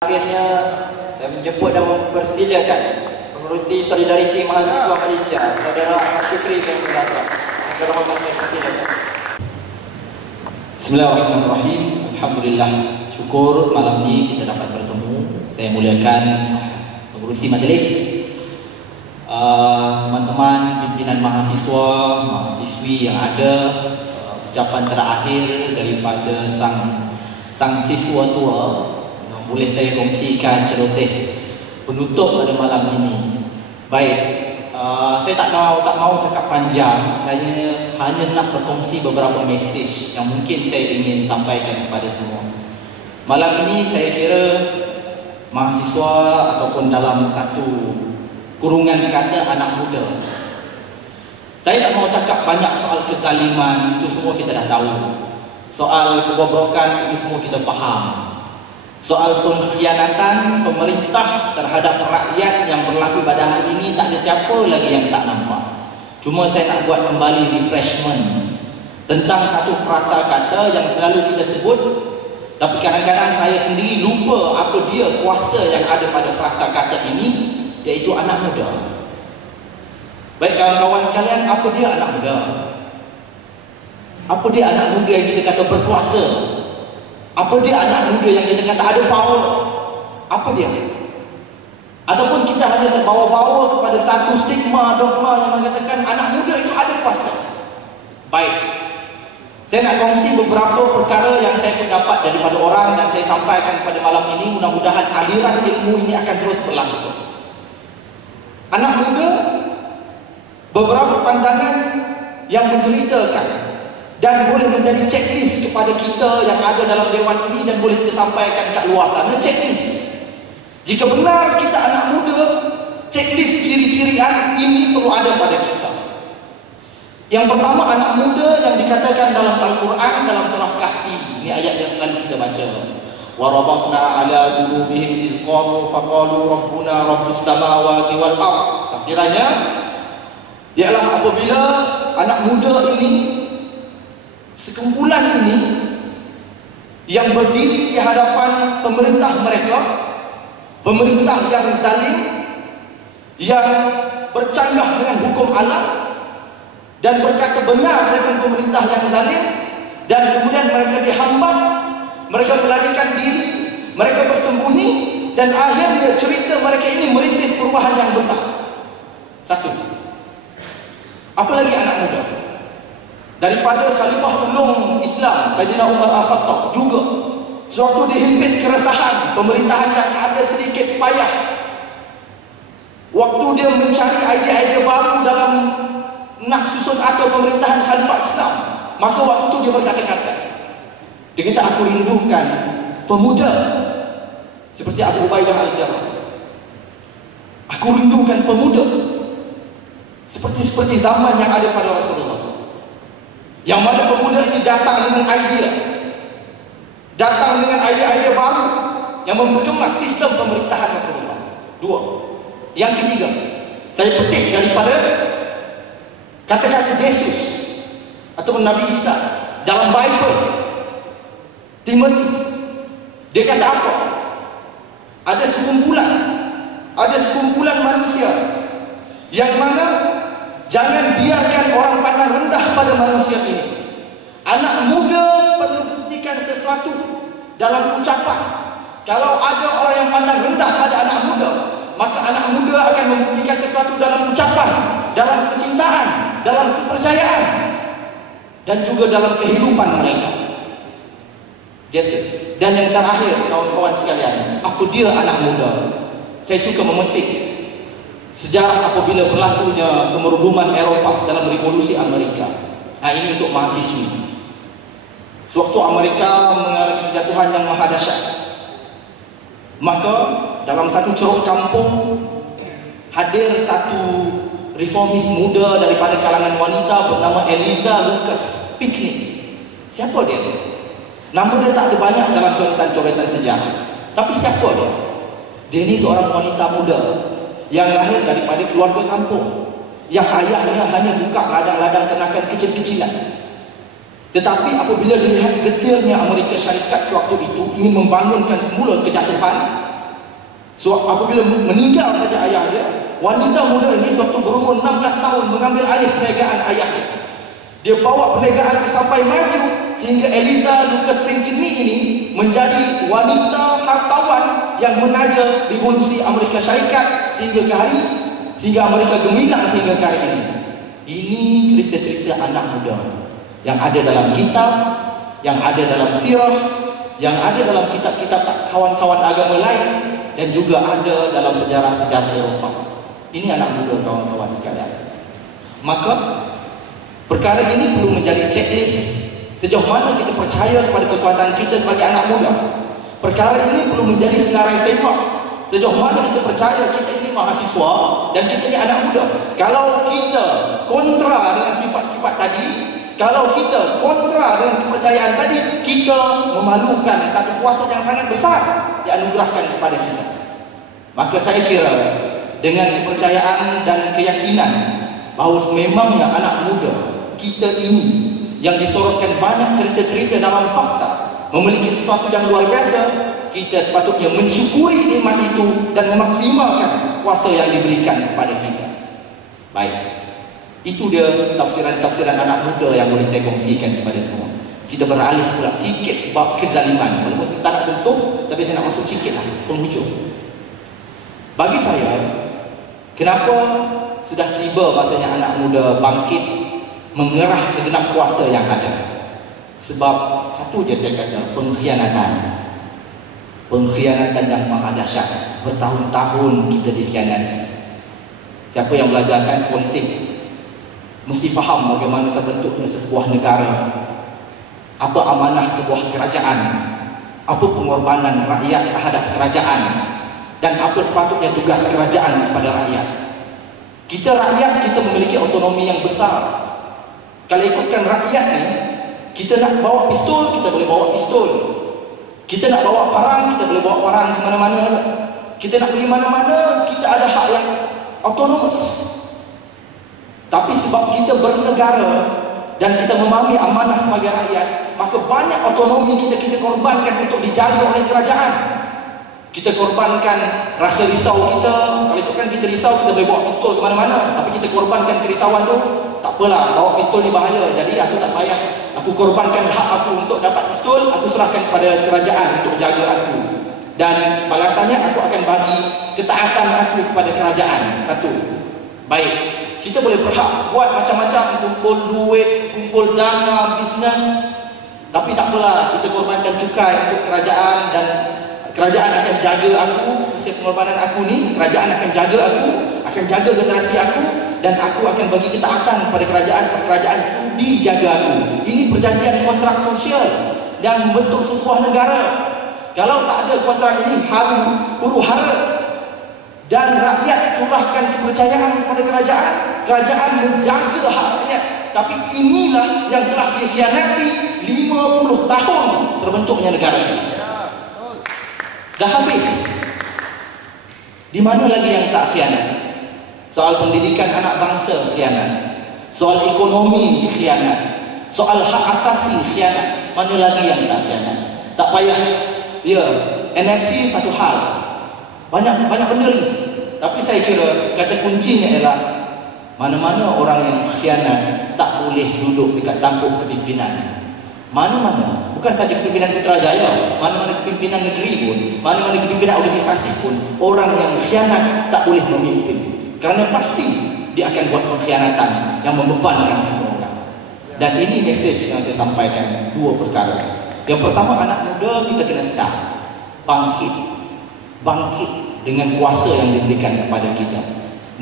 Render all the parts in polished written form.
Akhirnya saya menjemput dan mempersilakan Pengerusi Solidariti Mahasiswa Malaysia, Saudara Ahmad Syukri bin Muhammad. Saudara Muhammad, persilakan. Bismillahirrahmanirrahim. Alhamdulillah, syukur malam ni kita dapat bertemu. Saya muliakan pengerusi majlis, teman-teman pimpinan mahasiswa, mahasiswi yang ada. Ucapan terakhir daripada sang siswa tua boleh saya kongsikan celoteh penutup pada malam ini. Baik, saya tak mau cakap panjang. Saya hanya nak berkongsi beberapa mesej yang mungkin saya ingin sampaikan kepada semua. Malam ini saya kira mahasiswa ataupun dalam satu kurungan kata anak muda, saya tak mau cakap banyak soal kezaliman, itu semua kita dah tahu. Soal kebobrokan, itu semua kita faham. Soal pengkhianatan pemerintah terhadap rakyat yang berlaku pada hari ini, tak ada siapa lagi yang tak nampak. Cuma saya nak buat kembali refreshment tentang satu frasa kata yang selalu kita sebut, tapi kadang-kadang saya sendiri lupa apa dia kuasa yang ada pada frasa kata ini, iaitu anak muda. Baik kawan-kawan sekalian, apa dia anak muda? Apa dia anak muda yang kita kata berkuasa? Apa dia anak muda yang kita kata ada power? Apa dia? Ataupun kita hanya terbawa-bawa kepada satu stigma, dogma yang mengatakan anak muda itu ada kuasa. Baik, saya nak kongsi beberapa perkara yang saya pendapat daripada orang dan saya sampaikan pada malam ini. Mudah-mudahan aliran ilmu ini akan terus berlangsung. Anak muda, beberapa pandangan yang menceritakan dan boleh menjadi checklist kepada kita yang ada dalam dewan ini dan boleh kita sampaikan kat luar sana. Checklist, jika benar kita anak muda, checklist ciri-cirian ini perlu ada pada kita. Yang pertama, anak muda yang dikatakan dalam Al-Quran, dalam surah Kahfi. Ini ayat yang selalu kita baca. وَرَبَطْنَا عَلَى قُلُوبِهِمْ إِذْ قَالُوا فَقَالُوا رَبُّنَا رَبُّ السَّمَاوَاتِ وَالْأَرْضِ. Tafsirannya ialah apabila anak muda ini, sekumpulan ini yang berdiri di hadapan pemerintah mereka, pemerintah yang zalim, yang bercanggah dengan hukum alam dan berkata benar dengan pemerintah yang zalim, dan kemudian mereka dihambat, mereka melarikan diri, mereka bersembunyi, dan akhirnya cerita mereka ini merintis perubahan yang besar. Satu, apalagi anak muda daripada Khalifah Ulung Islam Sayyidina Umar Al-Khattab juga sewaktu dihimpit keresahan pemerintahan yang ada sedikit payah, waktu dia mencari idea-idea baru dalam nak susun atau pemerintahan Khalifah Islam, maka waktu itu dia berkata-kata, dia kata, aku rindukan pemuda seperti Abu Ubaidah Al-Jarrah, aku rindukan pemuda seperti zaman yang ada pada Rasulullah, yang mana pemuda ini datang dengan idea baru yang memperkemas sistem pemerintahan Rasulullah. Dua. Yang ketiga, saya petik daripada kata-kata Yesus ataupun Nabi Isa dalam Bible, Timothy. Dia kata apa? Ada sekumpulan manusia yang mana jangan biarkan orang pandang rendah pada manusia ini. Anak muda perlu buktikan sesuatu dalam ucapan. Kalau ada orang yang pandang rendah pada anak muda, maka anak muda akan membuktikan sesuatu dalam ucapan, dalam kecintaan, dalam kepercayaan, dan juga dalam kehidupan mereka. Yesus. Dan yang terakhir, kawan-kawan sekalian, apa dia anak muda? Saya suka memetik sejarah apabila berlakunya kemeruduman Eropah dalam revolusi Amerika. Ini untuk mahasiswi. Sewaktu Amerika mengalami kejatuhan yang maha dahsyat, maka dalam satu ceruk kampung hadir satu reformis muda daripada kalangan wanita bernama Eliza Lucas Pinckney. Siapa dia? Nama dia tak ada banyak dalam coretan-coretan sejarah, tapi siapa dia? Dia ni seorang wanita muda yang lahir daripada keluarga kampung, yang ayahnya hanya buka ladang-ladang ternakan kecil-kecilan. Tetapi apabila dilihat getirnya Amerika Syarikat sewaktu itu ingin membangunkan semula kejatuhan, So, apabila meninggal saja ayah dia, wanita muda ini sewaktu berumur 16 tahun mengambil alih perniagaan ayah dia. Dia bawa perniagaan sampai maju sehingga Eliza Lucas Pinkney ini menjadi wanita hartawan yang menaja revolusi Amerika Syarikat sehingga Amerika gemilang sehingga ke hari ini. Ini cerita-cerita anak muda yang ada dalam kitab, yang ada dalam sirah, yang ada dalam kitab-kitab kawan-kawan agama lain, dan juga ada dalam sejarah-sejarah Eropah. Ini anak muda kawan-kawan sekalian. Maka perkara ini perlu menjadi checklist sejauh mana kita percaya kepada kekuatan kita sebagai anak muda. Perkara ini perlu menjadi senarai sepak sejauh mana kita percaya kita ini mahasiswa dan kita ini anak muda. Kalau kita kontra dengan sifat-sifat tadi, kalau kita kontra dengan kepercayaan tadi, kita memalukan satu kuasa yang sangat besar dianugerahkan kepada kita. Maka saya kira dengan kepercayaan dan keyakinan bahawa memangnya anak muda kita ini yang disorotkan banyak cerita-cerita dalam fakta memiliki sesuatu yang luar biasa, kita sepatutnya mensyukuri nikmat itu dan memaksimalkan kuasa yang diberikan kepada kita. Baik, itu dia tafsiran-tafsiran anak muda yang boleh saya kongsikan kepada semua. Kita beralih pula sikit bab kezaliman. Walaupun saya tak nak sentuh, tapi saya nak masuk sikit lah penghujung. Bagi saya, kenapa sudah tiba masanya anak muda bangkit mengerah segenap kuasa yang ada? Sebab satu je saya kata, pengkhianatan yang maha dahsyat. Bertahun-tahun kita dikhianati. Siapa yang belajar sains politik mesti faham bagaimana terbentuknya sebuah negara, apa amanah sebuah kerajaan, apa pengorbanan rakyat terhadap kerajaan, dan apa sepatutnya tugas kerajaan kepada rakyat. Kita rakyat, kita memiliki otonomi yang besar. Kalau ikutkan rakyat ni, kita nak bawa pistol, kita boleh bawa pistol. Kita nak bawa parang, kita boleh bawa parang ke mana-mana. Kita nak pergi mana-mana, kita ada hak yang autonomous. Tapi sebab kita bernegara dan kita memahami amanah sebagai rakyat, maka banyak otonomi kita korbankan untuk dijaga oleh kerajaan. Kita korbankan rasa risau kita. Kalau ikutkan kita risau, kita boleh bawa pistol ke mana-mana. Tapi kita korbankan kerisauan tu, tak apalah, bawa pistol ni bahaya, jadi aku tak payah. Aku korbankan hak aku untuk dapat pistol, aku serahkan kepada kerajaan untuk jaga aku. Dan balasannya aku akan bagi ketaatan aku kepada kerajaan. Satu. Baik, kita boleh berhak buat macam-macam, kumpul duit, kumpul dana, bisnes. Tapi tak apalah, kita korbankan cukai untuk kerajaan dan kerajaan akan jaga aku. Hasil pengorbanan aku ni, kerajaan akan jaga aku, akan jaga generasi aku, dan aku akan bagi ketaatan kepada kerajaan supaya kerajaan sudi jaga aku. Ini perjanjian kontrak sosial yang membentuk sebuah negara. Kalau tak ada kontrak ini, huru-hara, dan rakyat curahkan kepercayaan kepada kerajaan, kerajaan menjaga hak rakyat. Tapi inilah yang telah dikhianati 50 tahun terbentuknya negara ini. Dah habis. Di mana lagi yang tak khianat? Soal pendidikan anak bangsa khianat, soal ekonomi khianat, soal hak asasi khianat. Mana lagi yang tak khianat? Tak payah. Ya, NFC satu hal. Banyak benda ni. Tapi saya kira kata kuncinya ialah mana-mana orang yang khianat tak boleh duduk dekat tampuk kepimpinan. Mana-mana, bukan saja kepimpinan Putrajaya, mana-mana kepimpinan negeri pun, mana-mana kepimpinan organisasi pun, orang yang khianat tak boleh memimpin. Kerana pasti dia akan buat pengkhianatan yang membebankan semua orang. Dan ini mesej yang saya sampaikan, dua perkara. Yang pertama, anak muda kita kena start bangkit dengan kuasa yang diberikan kepada kita.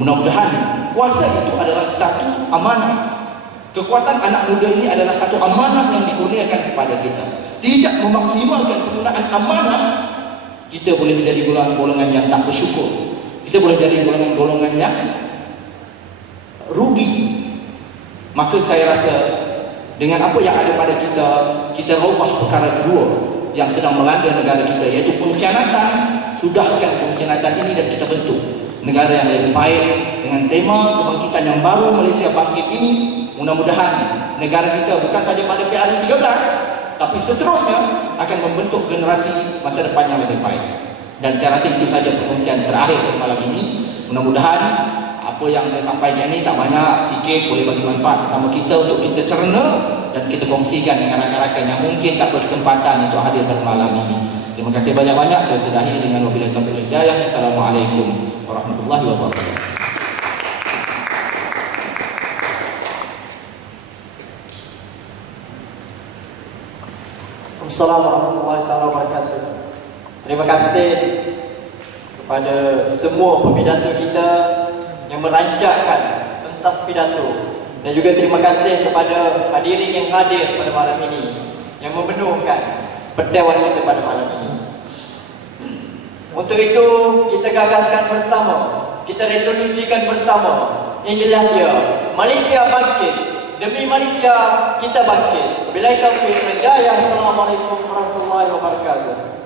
Mudah-mudahan kuasa itu adalah satu amanah. Kekuatan anak muda ini adalah satu amanah yang dikurniakan kepada kita. Tidak memaksimalkan penggunaan amanah, kita boleh menjadi golongan yang tak bersyukur. Kita boleh jadi golongan yang rugi. Maka saya rasa dengan apa yang ada pada kita ubah perkara kedua yang sedang melanda negara kita, iaitu pengkhianatan. Sudahkan pengkhianatan ini dan kita bentuk negara yang lebih baik dengan tema kebangkitan yang baru. Malaysia bangkit ini, mudah-mudahan negara kita bukan saja pada PRU 13, tapi seterusnya akan membentuk generasi masa depan yang lebih baik. Dan saya rasa itu saja perkongsian terakhir malam ini. Mudah-mudahan apa yang saya sampaikan ini tak banyak, sikit boleh bagi manfaat sesama kita untuk kita cerna dan kita kongsikan dengan rakan-rakan yang mungkin tak berkesempatan untuk hadir pada malam ini. Terima kasih banyak-banyak. Saya sudahi dengan wabillahi taufiq wal hidayah. Assalamualaikum warahmatullahi wabarakatuh. Assalamualaikum warahmatullahi wabarakatuh. Terima kasih kepada semua pepidato kita yang merancangkan pentas pidato, dan juga terima kasih kepada hadirin yang hadir pada malam ini yang memenuhkan perdewan kita pada malam ini. Untuk itu kita gagaskan bersama, kita resolusikan bersama. Inilah dia, Malaysia bangkit. Demi Malaysia kita bangkit. Wabillahi taufiq wal hidayah. Assalamualaikum warahmatullahi wabarakatuh.